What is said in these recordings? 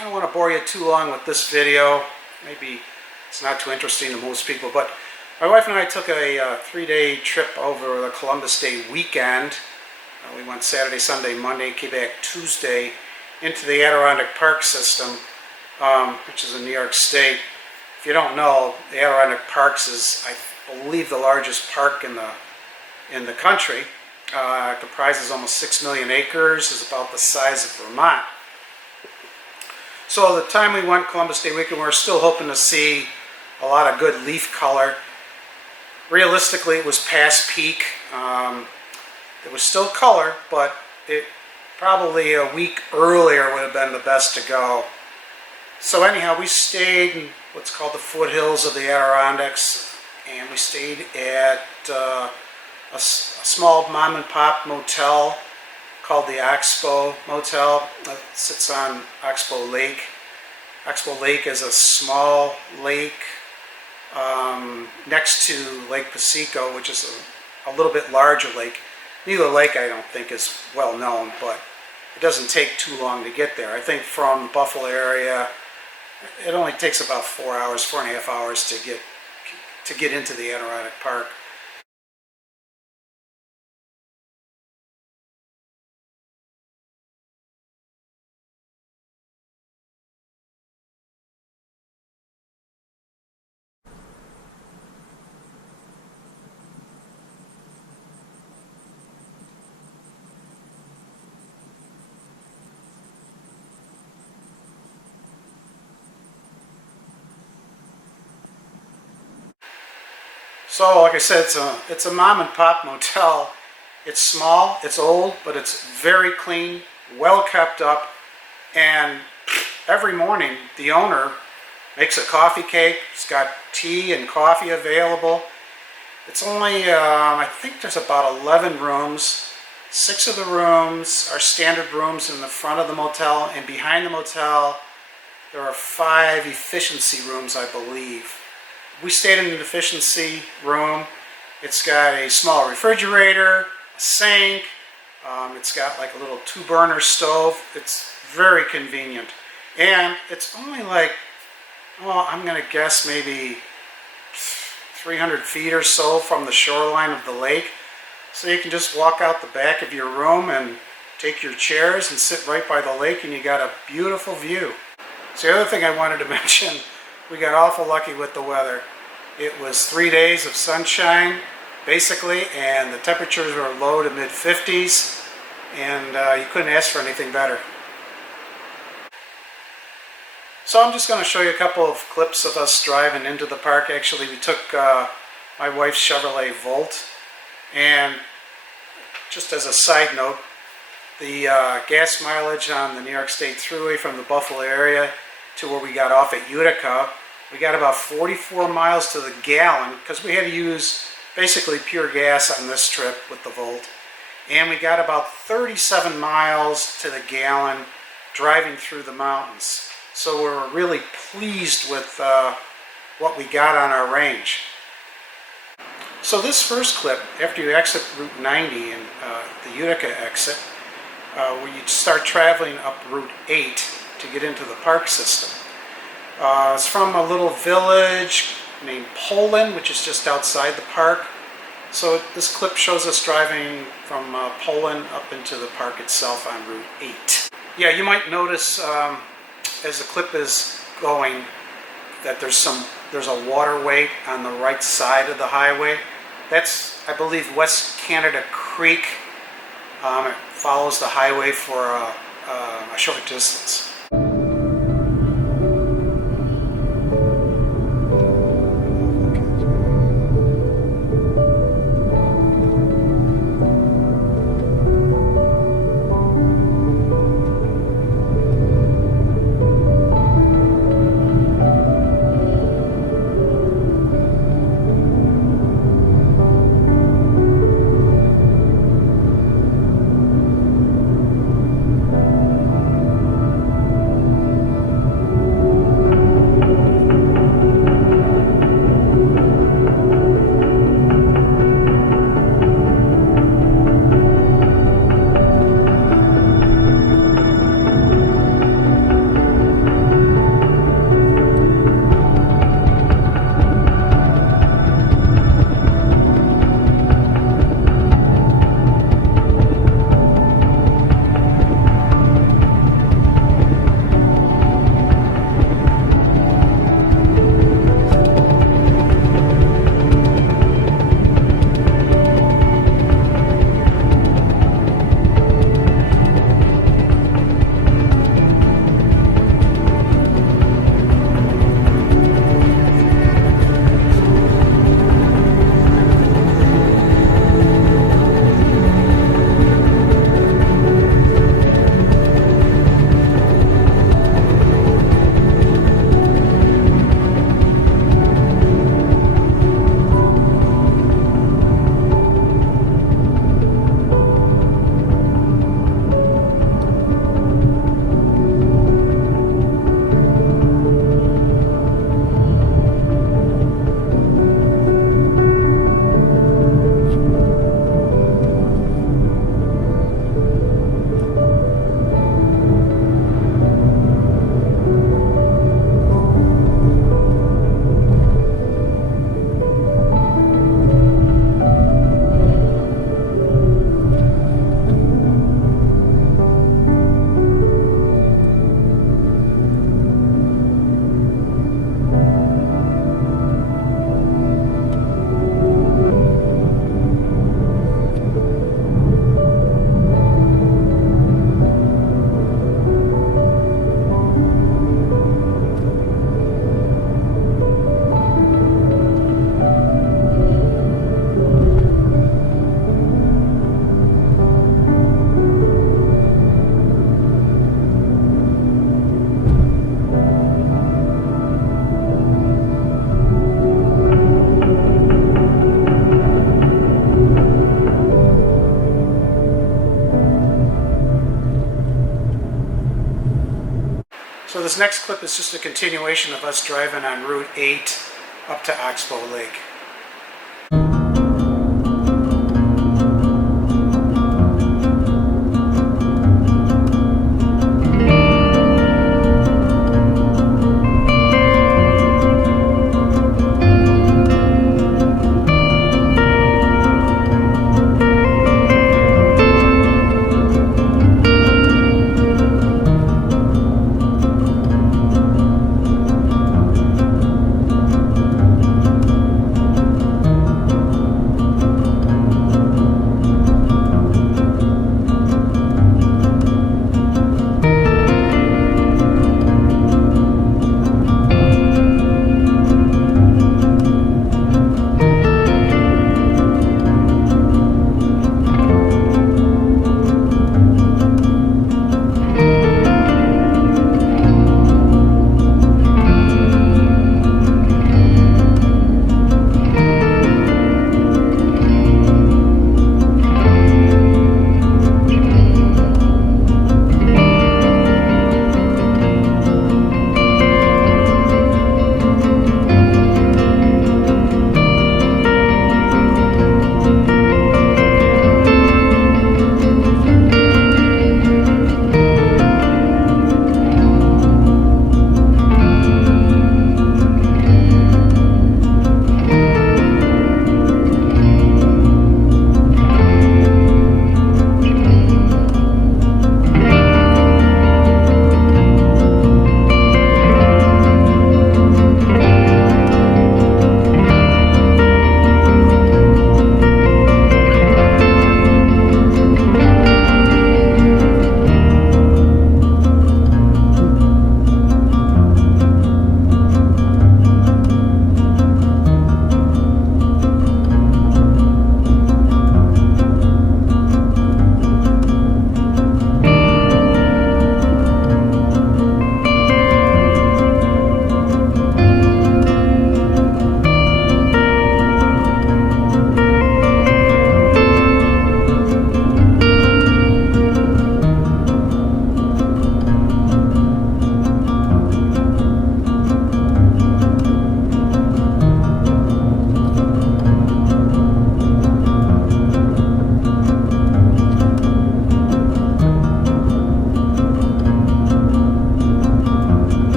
I don't want to bore you too long with this video. Maybe it's not too interesting to most people, but my wife and I took a 3-day trip over the Columbus Day weekend. We went Saturday, Sunday, Monday, came back Tuesday into the Adirondack Park system, which is in New York State. If you don't know, the Adirondack Parks is, I believe, the largest park in the country. Comprises almost 6 million acres, is about the size of Vermont. So the time we went Columbus Day weekend, we were still hoping to see a lot of good leaf color. Realistically, it was past peak. It was still color, but it probably a week earlier would have been the best to go. So anyhow, we stayed in what's called the foothills of the Adirondacks, and we stayed at a small mom and pop motel called the Oxbow Motel. It sits on Oxbow Lake. Oxbow Lake is a small lake next to Lake Piseco, which is a little bit larger lake. Neither lake, I don't think, is well known, but it doesn't take too long to get there. I think from the Buffalo area, it only takes about 4 hours, 4.5 hours to get into the Adirondack Park. So, like I said, it's a mom and pop motel. It's small, it's old, but it's very clean, well kept up, and every morning the owner makes a coffee cake. It's got tea and coffee available. It's only, I think there's about 11 rooms. 6 of the rooms are standard rooms in the front of the motel, and behind the motel there are 5 efficiency rooms, I believe. We stayed in an efficiency room. It's got a small refrigerator, a sink. It's got like a little 2-burner stove. It's very convenient. And it's only like, well, I'm going to guess maybe 300 feet or so from the shoreline of the lake. So you can just walk out the back of your room and take your chairs and sit right by the lake, and you got a beautiful view. So the other thing I wanted to mention, we got awful lucky with the weather. It was 3 days of sunshine, basically, and the temperatures were low to mid-50s, and you couldn't ask for anything better. So I'm just going to show you a couple of clips of us driving into the park. Actually, we took my wife's Chevrolet Volt, and just as a side note, the gas mileage on the New York State Thruway from the Buffalo area to where we got off at Utica, we got about 44 miles to the gallon, because we had to use basically pure gas on this trip with the Volt. And we got about 37 miles to the gallon driving through the mountains. So we're really pleased with what we got on our range. So this first clip, after you exit Route 90 and the Utica exit, where you start traveling up Route 8 to get into the park system. It's from a little village named Poland, which is just outside the park. So this clip shows us driving from Poland up into the park itself on Route 8. Yeah, you might notice as the clip is going that there's a waterway on the right side of the highway. That's, I believe, West Canada Creek. It follows the highway for a short distance. this next clip is just a continuation of us driving on Route 8 up to Oxbow Lake.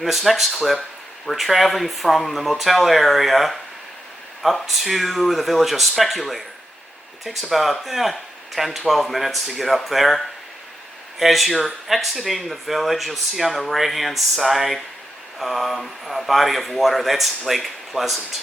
In this next clip, we're traveling from the motel area up to the village of Speculator. It takes about 10-12 minutes to get up there. As you're exiting the village, you'll see on the right-hand side a body of water. That's Lake Pleasant.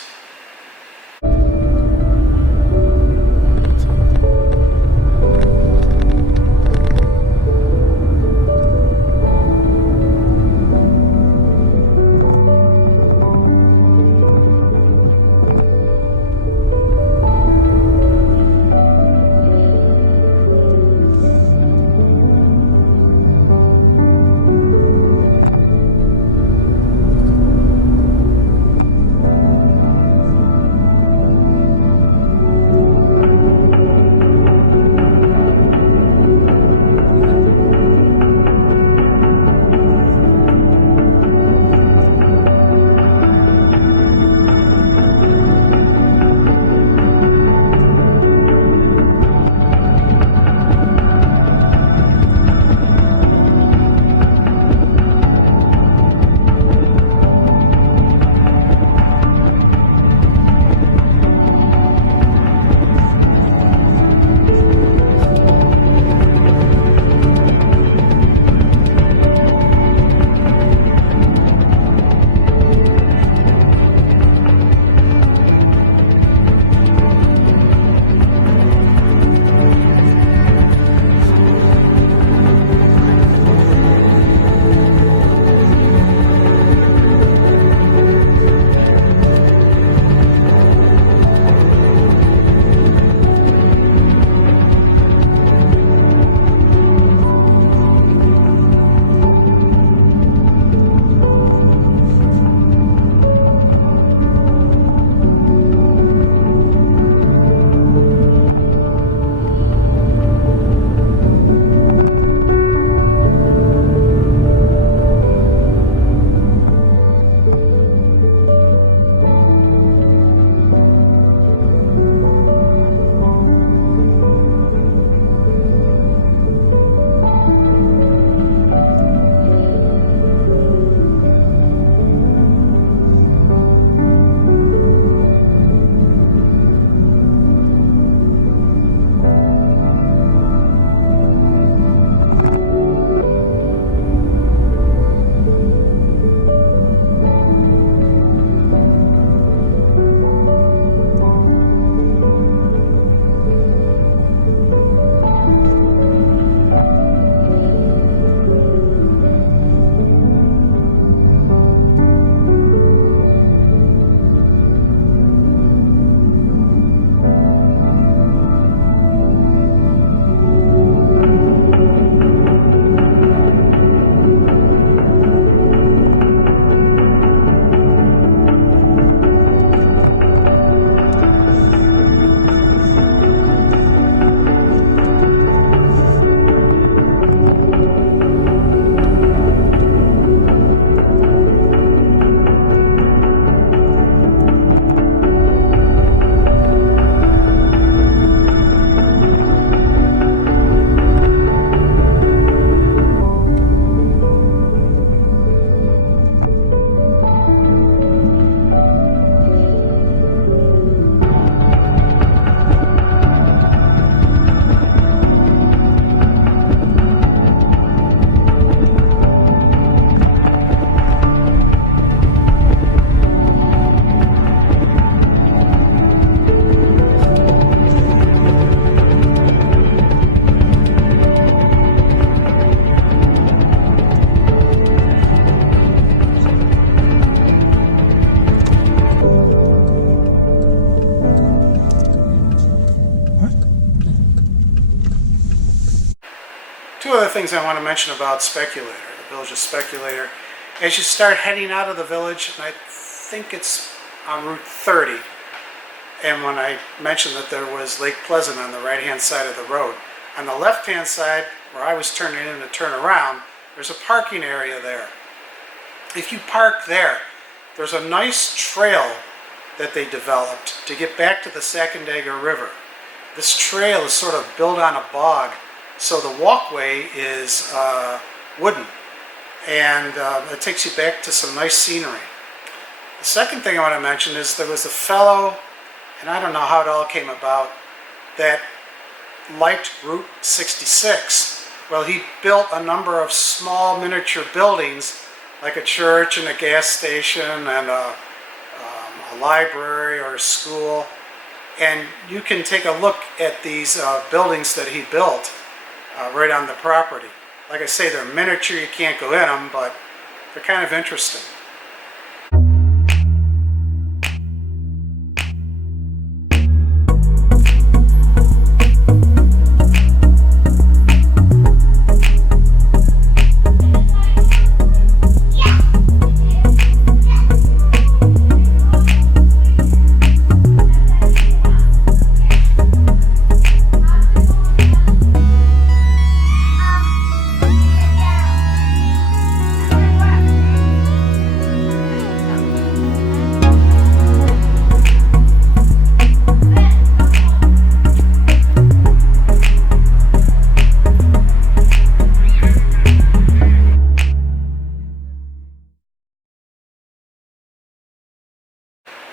two other things I want to mention about Speculator, the village of Speculator. As you start heading out of the village, and I think it's on Route 30, and when I mentioned that there was Lake Pleasant on the right-hand side of the road, on the left-hand side, where I was turning in to turn around, there's a parking area there. If you park there, there's a nice trail that they developed to get back to the Sacandaga River. This trail is sort of built on a bog, so the walkway is wooden, and it takes you back to some nice scenery. The second thing I want to mention is there was a fellow, and I don't know how it all came about, that liked Route 66. Well, he built a number of small miniature buildings, like a church and a gas station and a library or a school. And you can take a look at these buildings that he built right on the property. Like I say, they're miniature, you can't go in them, but they're kind of interesting.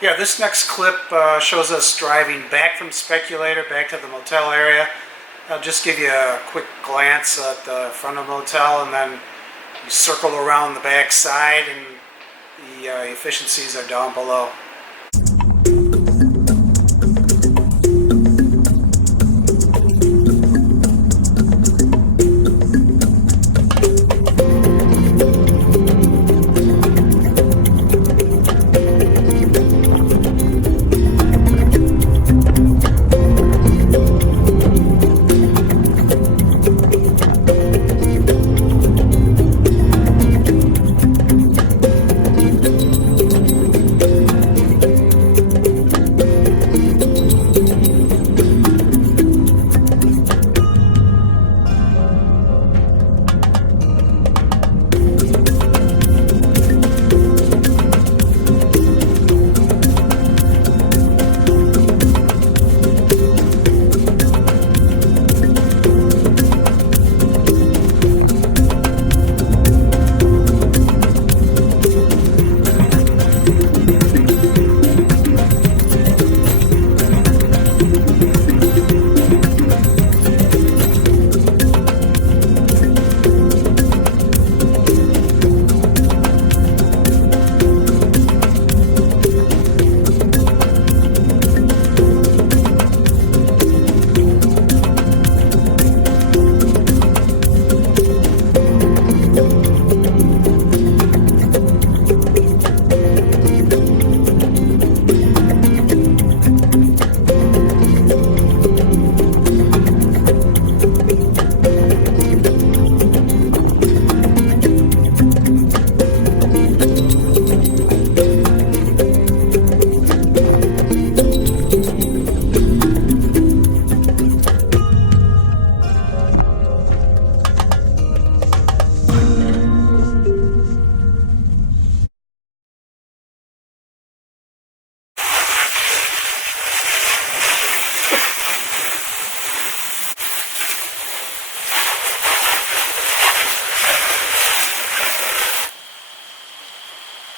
Yeah, this next clip shows us driving back from Speculator back to the motel area. I'll just give you a quick glance at the front of the motel, and then you circle around the back side, and the efficiencies are down below.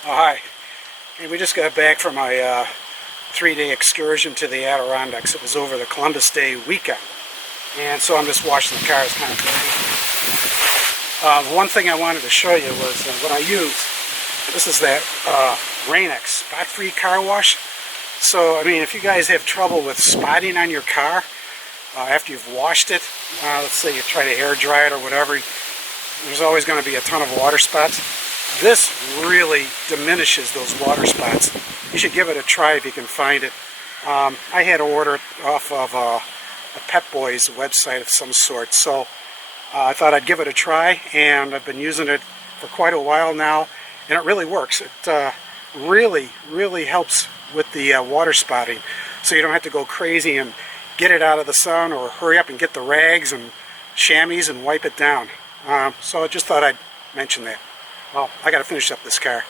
Oh, hi. Hey, we just got back from my 3-day excursion to the Adirondacks. It was over the Columbus Day weekend. And so I'm just washing the car. It's kind of dirty. One thing I wanted to show you was what I used. This is that Rain-X spot-free car wash. So, I mean, if you guys have trouble with spotting on your car after you've washed it, let's say you try to air dry it or whatever, there's always going to be a ton of water spots. This really diminishes those water spots. You should give it a try if you can find it. I had to order it off of a Pep Boys website of some sort. So I thought I'd give it a try, and I've been using it for quite a while now, and it really works. It really helps with the water spotting, so you don't have to go crazy and get it out of the sun or hurry up and get the rags and chamois and wipe it down. So I just thought I'd mention that. Well, I got to finish up this car.